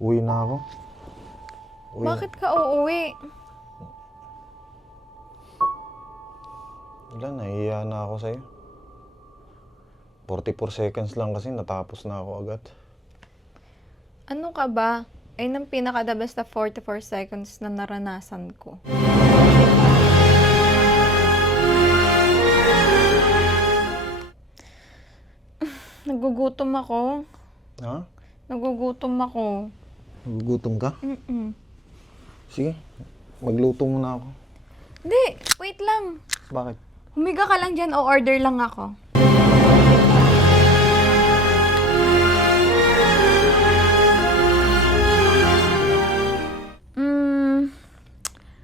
Uwi na ako. Bakit ka uuwi? Wala, nahihiya na ako sa'yo. 44 seconds lang kasi natapos na ako agad. Ano ka ba? Ayun ang pinaka-the best na 44 seconds na naranasan ko. Nagugutom ako. Ha? Nagugutom ako. Nagugutom ka? Mm-mm. Sige, magluto muna ako. Hindi, wait lang. Bakit? Humiga ka lang dyan o order lang ako.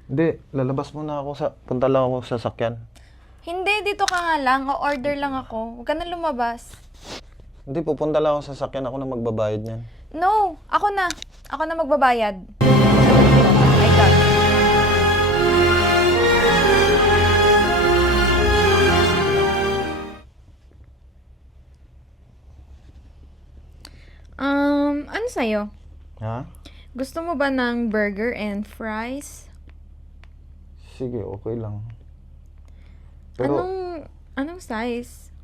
Hindi, lalabas muna ako punta lang ako sa sakyan. Hindi, dito ka nga lang. O order lang ako. Huwag ka na lumabas. Hindi, pupunta lang ako sa sakyan. Ako na magbabayad niyan. No, ako na. Ako na magbabayad. My God. Ano sa'yo? Ha? Gusto mo ba ng burger and fries? Sige, okay lang. Pero, Anong size?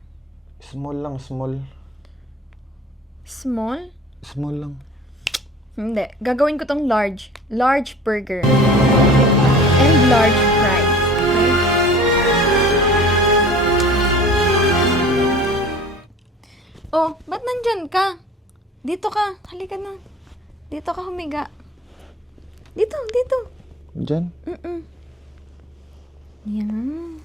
small lang, small. Small? Small lang. Hindi. Gagawin ko tong large. Large burger. And large fries. Okay? Oh, ba't nandyan ka? Dito ka. Halika na. Dito ka humiga. Dito, dito. Diyan? Yan.